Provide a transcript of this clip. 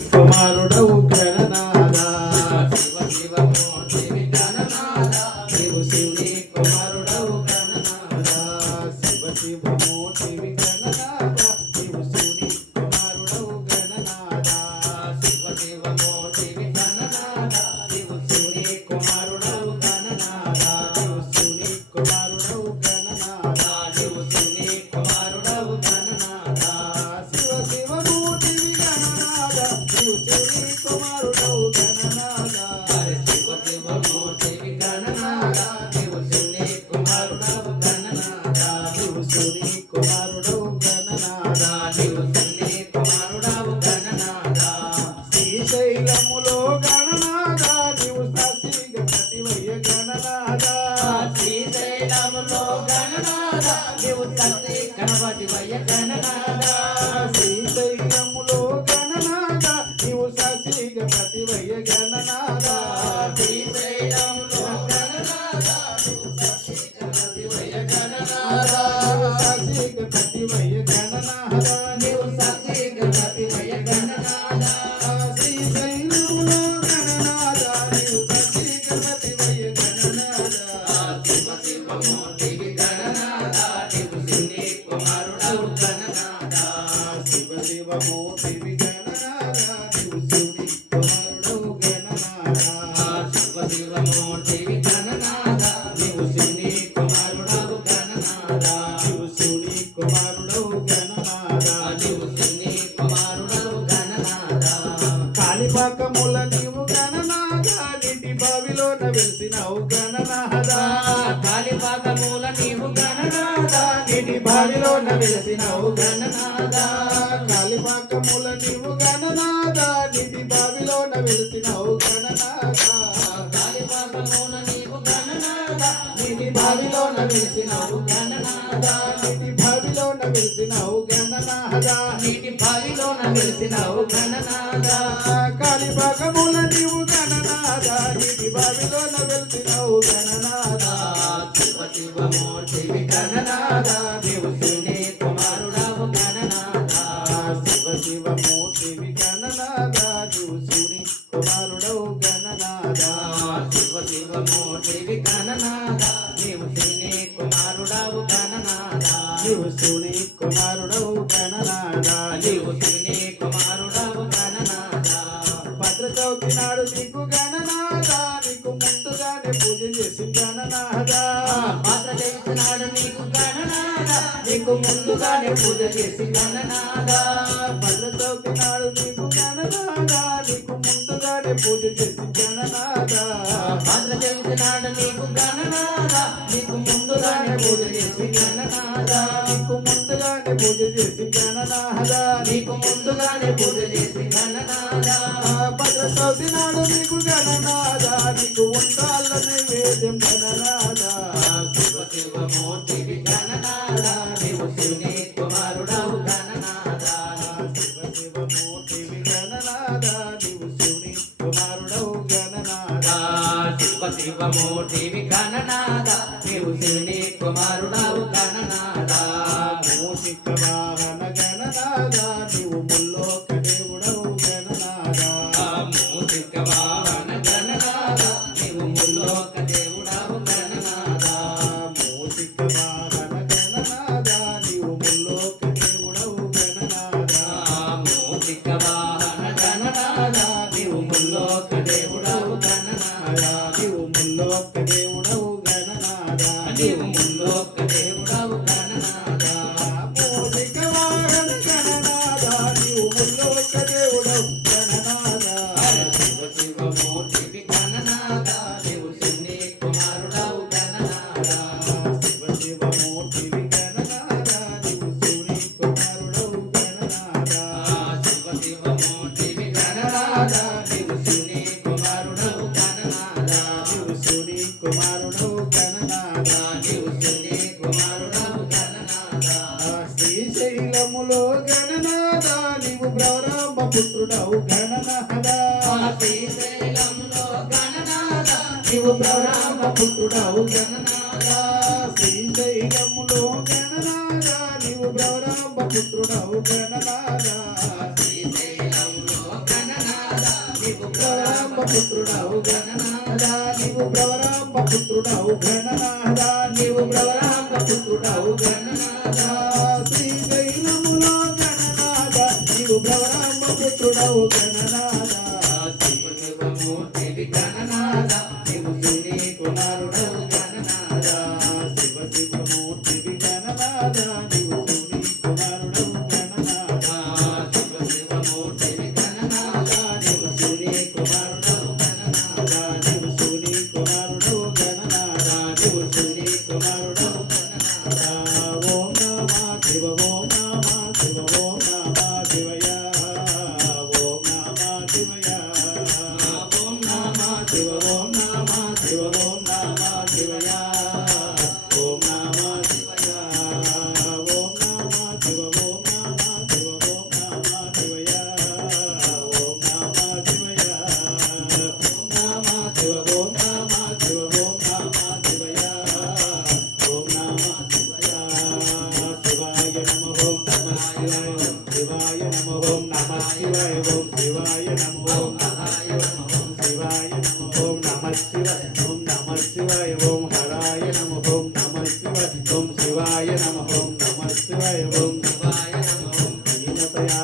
కుమారుడవు గణనాథ శివ శివ మోటివి గణనాథ నీవు శివుని కుమారుడవు గణనాథ శివ శివ మోటివి గణనాథ నీవు శివుని కుమారుడవు గణనాథ శివ శివ మోటివి గణనాథ నీవు శివుని కుమారుడవు గణనాథ నీవు శివుని కుమారుడవు గణనాథ నీవు శివుని కుమారుడవు గణనాథ శివ శివ మోటివి గణనాథ నీవు శివుని కుమారుడవు గణనాథ శివ శివ మోటివి గణనాథ నీవు శివుని కుమారుడవు గణనాథ నీవు శివుని కుమారుడవు గణనాథ నీవు శివుని కుమారుడవు గణనాథ శ్రీశైలములో గణనాథ నీవు సాక్షి గణపతివయ్య గణనాథ శ్రీశైలములో గణనాథ నీవు సాక్షి గణపతివయ్య గణనాథ శ్రీశైలములో గణనాథ నీవు సాక్షి గణపతివయ్య గణనాథ శ్రీశైలములో గణనాథ నీవు సాక్షి గణపతివయ్య గణనాథ సాక్షి గణపతివయ్య గణనాథ నీవు సాక్షి గణపతివయ్య గణనాథ శ్రీశైలములో గణనాథ నీవు సాక్షి గణపతివయ్య గణనాథ శివ శివ మోటివి గణనాథ నీవు శివుని కుమారుడవు గణనాథ శివ శివ మోటివి గణనాథ నీవు శివుని కుమారుడవు గణనాథ శివ శివ మోటివి గణనాథ నీవు శివుని కుమారుడవు గణనాథ నీవు శివుని కుమారుడవు గణనాథ నీవు శివుని కుమారుడవు గణనాథ కాళిపాకముల నీవు గణనాథ నీటి బావిలోన వెలిసినావు గణనాథ కాళిపాకముల నీవు గణనాథ నీటి బావిలోన వెలిసినావు గణనాథ కాళిపాకముల నీవు గణనాథ నీటి బావిలోన వెలిసినావు గణనాథ కాళిపాకముల నీవు గణనాథ నీటి బావిలోన వెలిసినావు గణనాథ నీటి బావిలోన వెలిసినావు గణనాథ నీటి బావిలోన వెలిసినావు గణనాథ కాళిపాకముల నీవు గణనాథ నీటి బావిలోన వెలిసినావు గణనాథ శివ శివ మోటివి గణనాథ నీవు శివుని కుమారుడవు గణనాథ శివ శివ మోటివి గణనాథ నీవు శివుని కుమారుడవు గణనాథ శివ శివ మోటివి గణనాథ నీవు శివుని కుమారుడవు గణనాథ నీవు శివుని కుమారుడవు గణనాథ నీవు శివుని కుమారుడవు గణనాథ భద్రచౌతి నాడు నీకు గణనాథ నీకు ముందుగానే పూజ చేసి గణనాథ భద్రచౌతి నాడు నీకు గణనాథ నీకు ముందుగానే పూజ చేసి గణనాథ భద్రచౌతి నాడు నీకు గణనాథ నీకు ముందుగానే పూజ చేసి గణనాథ భద్రచౌతి నాడు నీకు గణనాథ నీకు ముందుగానే పూజ చేసి గణనాథ నీకు ముందుగానే పూజ చేసి గణనాథ నీకు ముందుగానే పూజ చేసి గణనాథ భద్రచౌతి నాడు నీకు గణనాథ నీకు ఉండాల నైవేద్యం గణనాథ శివ శివ మోటివి గణనాథ నీవు శివుని కుమారుడవు గణనాథ శివ శివ మోటివి గణనాథ నీవు శివుని కుమారుడవు గణనాథ శివ శివ మోటివి గణనాథ నీవు శివుని కుమారుడవు గణనాథ మూషిక వాహన గణనాథ నీవు ముల్లోక దేవుడవు గణనాథ మూషిక వాహన గణనాథ నీవు ముల్లోక దేవుడవు గణనాథ మూషిక వాహన గణనాథ నీవు ముల్లోక దేవుడవు గణనాథ మూషిక వాహన గణనాథ నీవు ముల్లోక దేవుడవు గణనాథ నీవు ముల్లోక దేవుడవు గణనాథ నీవు ముల్లోక దేవుడవు గణనాథ మూషిక వాహన గణనాథ నీవు ముల్లోక దేవుడవు గణనాథ శివ శివ మోటివి గణనాథ నీవు శివుని కుమారుడవు గణనాథ శివ శివ మోటివి గణనాథ నీవు శివుని కుమారుడవు గణనాథ శివ శివ మోటివి గణనాథ నీవు శివుని కుమారుడవు గణనాథ నీవు శివుని కుమారుడవు గణనాథ నీవు శివుని కుమారుడవు గణనాథ శ్రీశైలములో గణనాథ నీవు బ్రహ్మ పుత్రుడవు గణనాథ శ్రీశైలములో గణనాథ నీవు బ్రహ్మ పుత్రుడవు గణనాథ శ్రీశైలములో గణనాథ నీవు బ్రహ్మ పుత్రుడవు గణనాథ శ్రీశైలములో గణనాథ పుత్రుడవు గణనాథ నీవు ప్రవరాంబ పుత్రుడవు గణనాథ నీవు ప్రవరాంబ పుత్రుడవు గణనాథ శ్రీశైలములో గణనాథ నీవు ప్రవరాంబ పుత్రుడవు గణనాథ శివమూర్తివి గణనాథ నీవు శివుని కుమారుడవు గణనాథ శివమూర్తివి గణనాథ నీవు శివుని కుమారుడవు గణనాథ శివమూర్తివి గణనాథ నీవు శివుని కుమారుడవు గణనాథ నీవు శివుని కుమారుడవు గణనాథ నీవు శివుని కుమారుడవు గణనాథ ఓం నమః శివ ఓం నమః శివ ఓం నమః శివయ ఓం నమః శివయ ఓం నమః శివ ఓం నమః శివ ఓం నమః శివయ ఓం నమః శివయ ఓం నమః శివ ఓం నమః శివ ఓం నమః శివయ ఓం నమః శివయ ఓం నమః శివ ఓం నమః శివ ఓం నమః శివయ ఓం నమః శివయ శివాయ నమః ఓం నమః శివాయ శివాయ నమః ఓం నమః శివాయ ఓం శివాయ నమః ఓం నమః శివాయ నమః ఓం నమః శివాయ ఓం నమః శివాయ ఓం హరాయ నమః ఓం నమః శివాయ ఓం శివాయ నమః ఓం నమః శివాయ ఓం శివాయ నమః ఓం దీనతయా